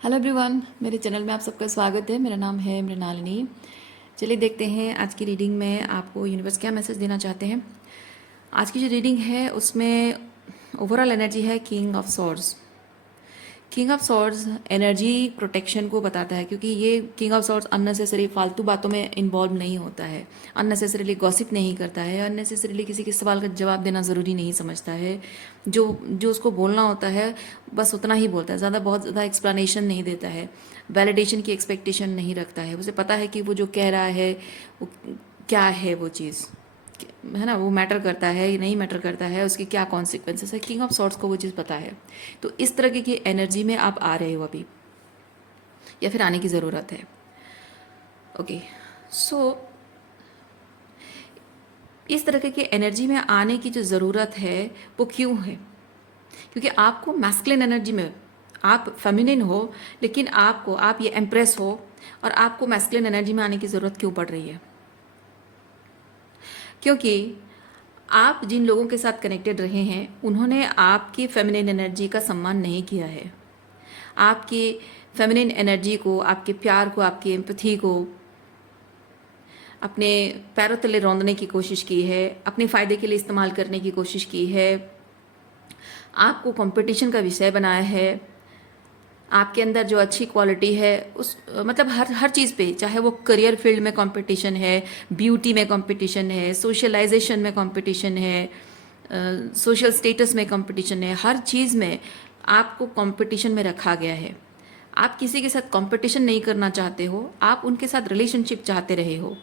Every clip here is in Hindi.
हेलो एवरीवन, मेरे चैनल में आप सबका स्वागत है। मेरा नाम है मृणालिनी। चलिए देखते हैं आज की रीडिंग में आपको यूनिवर्स क्या मैसेज देना चाहते हैं। आज की जो रीडिंग है उसमें ओवरऑल एनर्जी है king of swords. King of swords energy protection को बताता है, क्योंकि ये किंग ऑफ सॉर्ड्स अननेसेसरी फालतू बातों में इन्वॉल्व नहीं होता है, अननेसेसरीली गॉसिप नहीं करता है, अननेसेसरीली किसी के सवाल का जवाब देना ज़रूरी नहीं समझता है। जो जो उसको बोलना होता है बस उतना ही बोलता है, बहुत ज़्यादा एक्सप्लेनेशन नहीं देता है, वैलिडेशन की एक्सपेक्टेशन नहीं रखता है। उसे पता है कि वो जो कह रहा है वो क्या है, वो चीज़ है ना, वो मैटर करता है या नहीं मैटर करता है, उसके क्या कॉन्सिक्वेंसेस है। किंग ऑफ सॉर्ट्स को वो चीज़ पता है। तो इस तरह की एनर्जी में आप आ रहे हो अभी, या फिर आने की ज़रूरत है। ओके, सो इस तरह की एनर्जी में आने की जो ज़रूरत है वो क्यों है? क्योंकि आपको मैस्कुलिन एनर्जी में, आप फेमिनिन हो लेकिन आप ये एम्प्रेस हो, और आपको मैस्कुलिन एनर्जी में आने की ज़रूरत क्यों पड़ रही है? क्योंकि आप जिन लोगों के साथ कनेक्टेड रहे हैं उन्होंने आपकी फेमिनिन एनर्जी का सम्मान नहीं किया है। आपकी फेमिनिन एनर्जी को, आपके प्यार को, आपकी एम्पैथी को अपने पैरों तले रौंदने की कोशिश की है, अपने फ़ायदे के लिए इस्तेमाल करने की कोशिश की है, आपको कंपटीशन का विषय बनाया है। आपके अंदर जो अच्छी क्वालिटी है उस मतलब हर हर चीज़ पे, चाहे वो करियर फील्ड में कंपटीशन है, ब्यूटी में कंपटीशन है, सोशलाइजेशन में कंपटीशन है, सोशल स्टेटस में कंपटीशन है, हर चीज़ में आपको कंपटीशन में रखा गया है। आप किसी के साथ कंपटीशन नहीं करना चाहते हो, आप उनके साथ रिलेशनशिप चाहते रहे हो,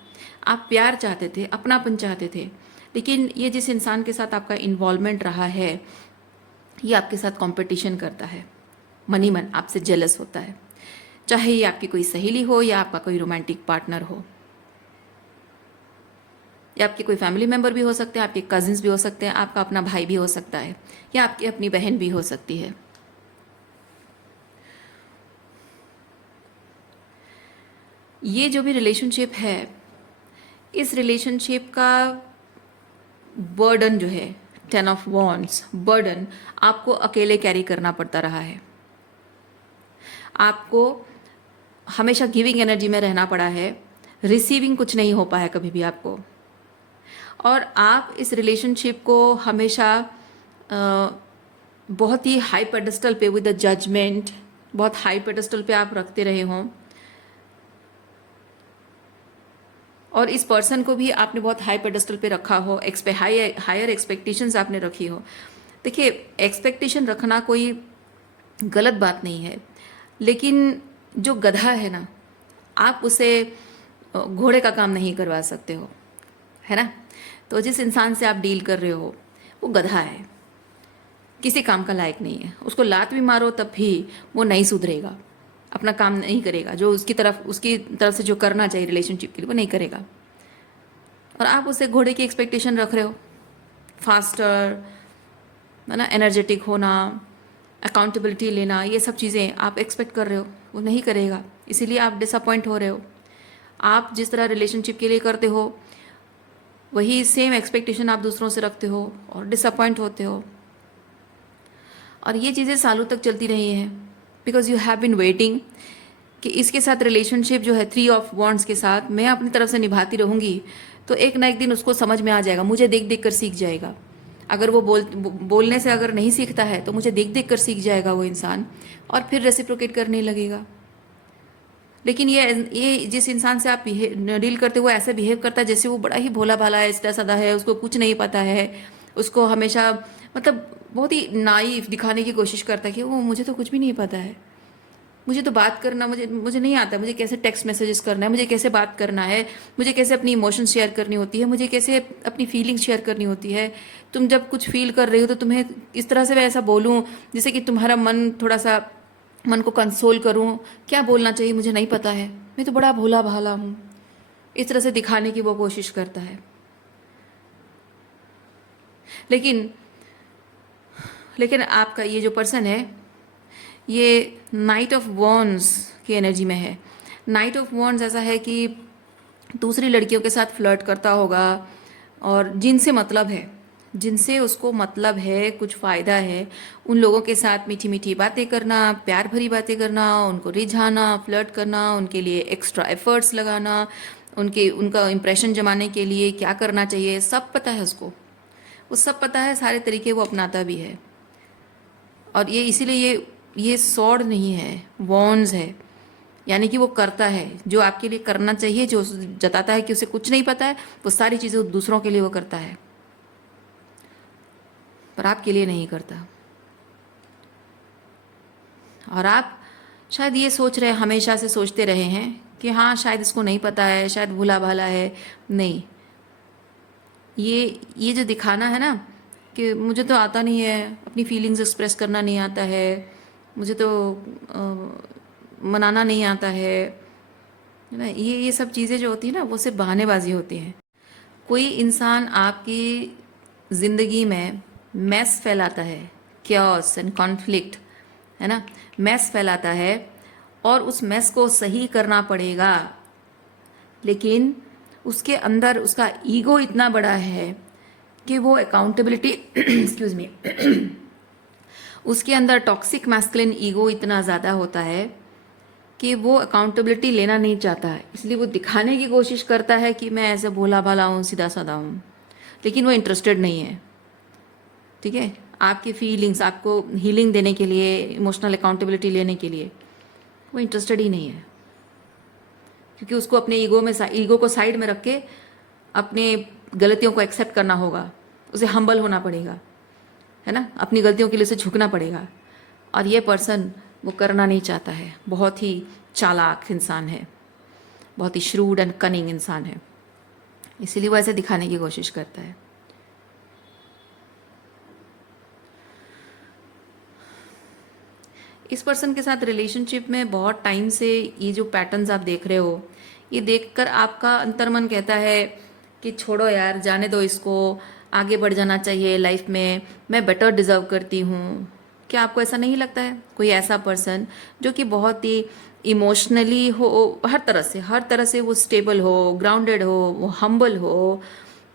आप प्यार चाहते थे, अपनापन चाहते थे। लेकिन ये जिस इंसान के साथ आपका इन्वॉल्वमेंट रहा है ये आपके साथ कंपटीशन करता है, मन ही मन आपसे जेलस होता है, चाहे ये आपकी कोई सहेली हो या आपका कोई रोमांटिक पार्टनर हो, या आपके कोई फैमिली मेम्बर भी हो सकते हैं, आपके कजिन्स भी हो सकते हैं, आपका अपना भाई भी हो सकता है, या आपकी अपनी बहन भी हो सकती है। ये जो भी रिलेशनशिप है, इस रिलेशनशिप का बर्डन जो है, 10 ऑफ वॉन्ड्स बर्डन आपको अकेले कैरी करना पड़ता रहा है। आपको हमेशा गिविंग एनर्जी में रहना पड़ा है, रिसीविंग कुछ नहीं हो पाया कभी भी आपको। और आप इस रिलेशनशिप को हमेशा बहुत ही हाई पेडेस्टल पे विद द जजमेंट, बहुत हाई पेडेस्टल पे आप रखते रहे हों, और इस पर्सन को भी आपने बहुत हाई पेडेस्टल पे रखा हो, हायर एक्सपेक्टेशंस आपने रखी हो। देखिए, एक्सपेक्टेशन रखना कोई गलत बात नहीं है, लेकिन जो गधा है ना, आप उसे घोड़े का काम नहीं करवा सकते हो, है ना। तो जिस इंसान से आप डील कर रहे हो वो गधा है, किसी काम का लायक नहीं है। उसको लात भी मारो तब भी वो नहीं सुधरेगा, अपना काम नहीं करेगा, जो उसकी तरफ से जो करना चाहिए रिलेशनशिप के लिए वो नहीं करेगा। और आप उससे घोड़े की एक्सपेक्टेशन रख रहे हो, फास्टर, है ना, एनर्जेटिक होना, अकाउंटेबिलिटी लेना, ये सब चीज़ें आप एक्सपेक्ट कर रहे हो, वो नहीं करेगा। इसीलिए आप डिसअपॉइंट हो रहे हो। आप जिस तरह रिलेशनशिप के लिए करते हो वही सेम एक्सपेक्टेशन आप दूसरों से रखते हो और डिसअपॉइंट होते हो। और ये चीज़ें सालों तक चलती रही हैं, because you have been waiting कि इसके साथ रिलेशनशिप जो है 3 ऑफ वॉन्ड्स के साथ मैं अपनी तरफ से निभाती रहूँगी, तो एक ना एक दिन उसको समझ में आ जाएगा, मुझे देख देख कर सीख जाएगा। अगर वो बोलने से अगर नहीं सीखता है तो मुझे देख देख कर सीख जाएगा वो इंसान, और फिर रेसिप्रोकेट करने लगेगा। लेकिन ये जिस इंसान से आप डील करते हो ऐसे बिहेव करता है जैसे वो बड़ा ही भोला भाला है, सीधा साधा है, उसको कुछ नहीं पता है, उसको हमेशा मतलब बहुत ही नाइफ दिखाने की कोशिश करता है कि वो मुझे तो कुछ भी नहीं पता है, मुझे तो बात करना मुझे नहीं आता, मुझे कैसे टेक्स्ट मैसेजेस करना है, मुझे कैसे बात करना है, मुझे कैसे अपनी इमोशंस शेयर करनी होती है, मुझे कैसे अपनी फीलिंग्स शेयर करनी होती है। तुम जब कुछ फील कर रही हो तो तुम्हें इस तरह से मैं ऐसा बोलूँ जिससे कि तुम्हारा मन को कंसोल करूँ, क्या बोलना चाहिए मुझे नहीं पता है, मैं तो बड़ा भोला भाला हूँ, इस तरह से दिखाने की वो कोशिश करता है। लेकिन लेकिन आपका ये जो पर्सन है ये नाइट ऑफ वॉन्ड्स की एनर्जी में है। नाइट ऑफ वॉन्ड्स ऐसा है कि दूसरी लड़कियों के साथ फ्लर्ट करता होगा, और जिनसे मतलब है, जिनसे उसको मतलब है, कुछ फ़ायदा है, उन लोगों के साथ मीठी मीठी बातें करना, प्यार भरी बातें करना, उनको रिझाना, फ्लर्ट करना, उनके लिए एक्स्ट्रा एफर्ट्स लगाना, उनका इम्प्रेशन जमाने के लिए क्या करना चाहिए, सब पता है उसको। वो सब पता है, सारे तरीके वो अपनाता भी है। और ये इसीलिए ये सॉर्ड नहीं है, वॉन्स है। यानी कि वो करता है जो आपके लिए करना चाहिए, जो जताता है कि उसे कुछ नहीं पता है, वो सारी चीज़ें दूसरों के लिए वो करता है, पर आपके लिए नहीं करता। और आप शायद ये सोच रहे, हमेशा से सोचते रहे हैं कि हाँ शायद इसको नहीं पता है, शायद भूला भाला है। नहीं, ये जो दिखाना है ना कि मुझे तो आता नहीं है, अपनी फीलिंग्स एक्सप्रेस करना नहीं आता है, मुझे तो मनाना नहीं आता है ना, ये सब चीज़ें जो होती है ना, वो सिर्फ बहानेबाजी होती हैं। कोई इंसान आपकी ज़िंदगी में मैस फैलाता है, क्योस एंड कॉन्फ्लिक्ट, है ना, मैस फैलाता है, और उस मैस को सही करना पड़ेगा। लेकिन उसके अंदर उसका ईगो इतना बड़ा है कि वो अकाउंटेबिलिटी एक्सक्यूज मी उसके अंदर टॉक्सिक मैस्कुलिन ईगो इतना ज़्यादा होता है कि वो अकाउंटेबिलिटी लेना नहीं चाहता है, इसलिए वो दिखाने की कोशिश करता है कि मैं ऐसे भोला भाला हूँ, सीधा साधा हूँ, लेकिन वो इंटरेस्टेड नहीं है। ठीक है, आपकी फीलिंग्स, आपको हीलिंग देने के लिए, इमोशनल अकाउंटेबिलिटी लेने के लिए वो इंटरेस्टेड ही नहीं है, क्योंकि उसको अपने ईगो को साइड में रख के अपने गलतियों को एक्सेप्ट करना होगा, उसे हम्बल होना पड़ेगा, है ना, अपनी गलतियों के लिए उसे झुकना पड़ेगा। और ये पर्सन वो करना नहीं चाहता है, बहुत ही चालाक इंसान है, बहुत ही श्रूड एंड कनिंग इंसान है, इसीलिए वो ऐसे दिखाने की कोशिश करता है। इस पर्सन के साथ रिलेशनशिप में बहुत टाइम से ये जो पैटर्न्स आप देख रहे हो, ये देखकर आपका अंतर्मन कहता है कि छोड़ो यार, जाने दो इसको, आगे बढ़ जाना चाहिए लाइफ में, मैं बेटर डिजर्व करती हूँ। क्या आपको ऐसा नहीं लगता है? कोई ऐसा पर्सन जो कि बहुत ही इमोशनली हो, हर तरह से वो स्टेबल हो, ग्राउंडेड हो, वो हम्बल हो,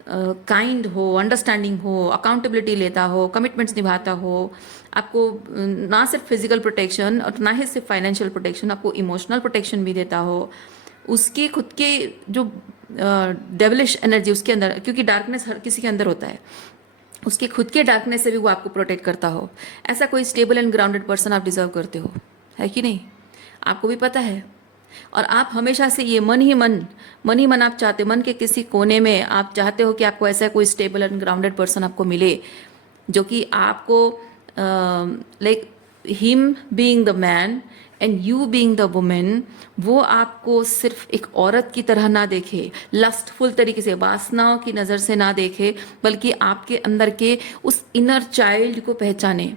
काइंड हो, अंडरस्टैंडिंग हो, अकाउंटेबिलिटी लेता हो, कमिटमेंट्स निभाता हो, आपको ना सिर्फ फिजिकल प्रोटेक्शन और ना ही सिर्फ फाइनेंशियल प्रोटेक्शन, आपको इमोशनल प्रोटेक्शन भी देता हो, उसके खुद के जो डेविलिश एनर्जी उसके अंदर, क्योंकि डार्कनेस हर किसी के अंदर होता है, उसके खुद के डार्कनेस से भी वो आपको प्रोटेक्ट करता हो, ऐसा कोई स्टेबल एंड ग्राउंडेड पर्सन आप डिजर्व करते हो, है कि नहीं? आपको भी पता है। और आप हमेशा से ये मन ही मन आप चाहते, मन के किसी कोने में आप चाहते हो कि आपको ऐसा कोई स्टेबल एंड ग्राउंडेड पर्सन आपको मिले, जो कि आपको like him being the man and you being the women, वो आपको सिर्फ एक औरत की तरह ना देखे, लस्टफुल तरीके से, वासनाओं की नज़र से ना देखे, बल्कि आपके अंदर के उस इनर चाइल्ड को पहचाने,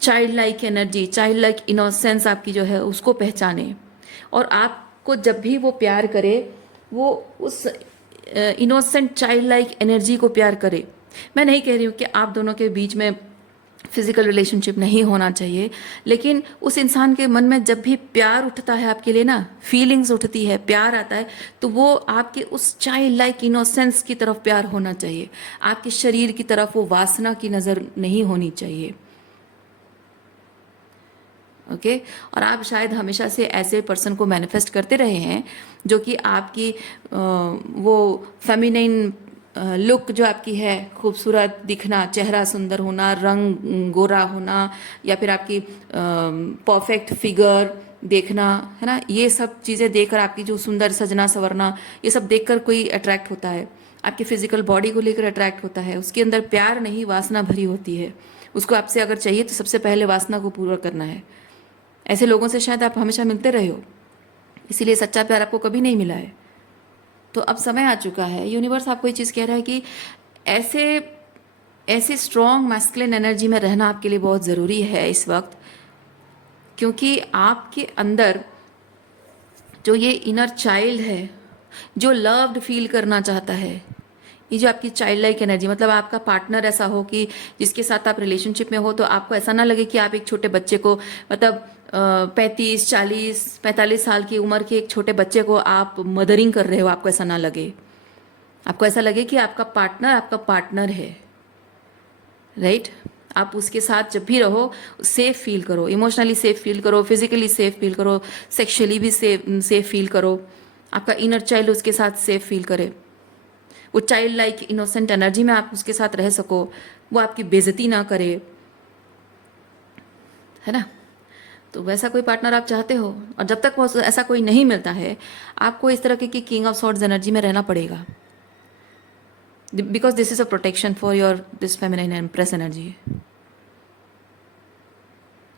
child like energy, child like innocence आपकी जो है उसको पहचाने। और आपको जब भी वो प्यार करे, वो उस इनोसेंट चाइल्ड लाइक एनर्जी को प्यार करे। मैं नहीं कह रही हूँ कि आप दोनों के बीच में फिजिकल रिलेशनशिप नहीं होना चाहिए, लेकिन उस इंसान के मन में जब भी प्यार उठता है आपके लिए ना, फीलिंग्स उठती है, प्यार आता है, तो वो आपके उस चाइल्ड लाइक इनोसेंस की तरफ प्यार होना चाहिए, आपके शरीर की तरफ वो वासना की नज़र नहीं होनी चाहिए। ओके और आप शायद हमेशा से ऐसे पर्सन को मैनिफेस्ट करते रहे हैं जो कि आपकी वो फेमिनिन लुक जो आपकी है, खूबसूरत दिखना, चेहरा सुंदर होना, रंग गोरा होना, या फिर आपकी परफेक्ट फिगर देखना, है ना, ये सब चीज़ें देखकर आपकी जो सुंदर सजना संवरना, ये सब देखकर कोई अट्रैक्ट होता है, आपकी फिजिकल बॉडी को लेकर अट्रैक्ट होता है। उसके अंदर प्यार नहीं, वासना भरी होती है। उसको आपसे अगर चाहिए तो सबसे पहले वासना को पूरा करना है। ऐसे लोगों से शायद आप हमेशा मिलते रहे हो, इसीलिए सच्चा प्यार आपको कभी नहीं मिला है। तो अब समय आ चुका है, यूनिवर्स आपको ये चीज़ कह रहा है कि ऐसे स्ट्रॉन्ग मैस्कुलिन एनर्जी में रहना आपके लिए बहुत ज़रूरी है इस वक्त, क्योंकि आपके अंदर जो ये इनर चाइल्ड है, जो लव्ड फील करना चाहता है, ये जो आपकी चाइल्ड लाइक एनर्जी, मतलब आपका पार्टनर ऐसा हो कि जिसके साथ आप रिलेशनशिप में हो तो आपको ऐसा ना लगे कि आप एक छोटे बच्चे को, मतलब 35, 40, 45 साल की उम्र के एक छोटे बच्चे को आप मदरिंग कर रहे हो, आपको ऐसा ना लगे। आपको ऐसा लगे कि आपका पार्टनर है, राइट। आप उसके साथ जब भी रहो सेफ फील करो, इमोशनली सेफ फील करो, फिजिकली सेफ फील करो, सेक्सुअली भी सेफ फील करो। आपका इनर चाइल्ड उसके साथ सेफ फील करे, वो चाइल्ड लाइक इनोसेंट एनर्जी में आप उसके साथ रह सको, वो आपकी बेइज्जती ना करे, है ना। तो वैसा कोई पार्टनर आप चाहते हो, और जब तक वो ऐसा कोई नहीं मिलता है आपको इस तरह की किंग ऑफ सॉर्ड्स एनर्जी में रहना पड़ेगा, because this is a protection for your this feminine empress energy.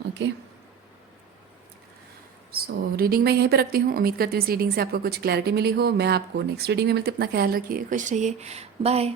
Okay, so reading मैं यहीं पे रखती हूँ। उम्मीद करती हूँ इस रीडिंग से आपको कुछ क्लैरिटी मिली हो। मैं आपको नेक्स्ट रीडिंग में मिलती हूँ। अपना ख्याल रखिए, खुश रहिए, बाय।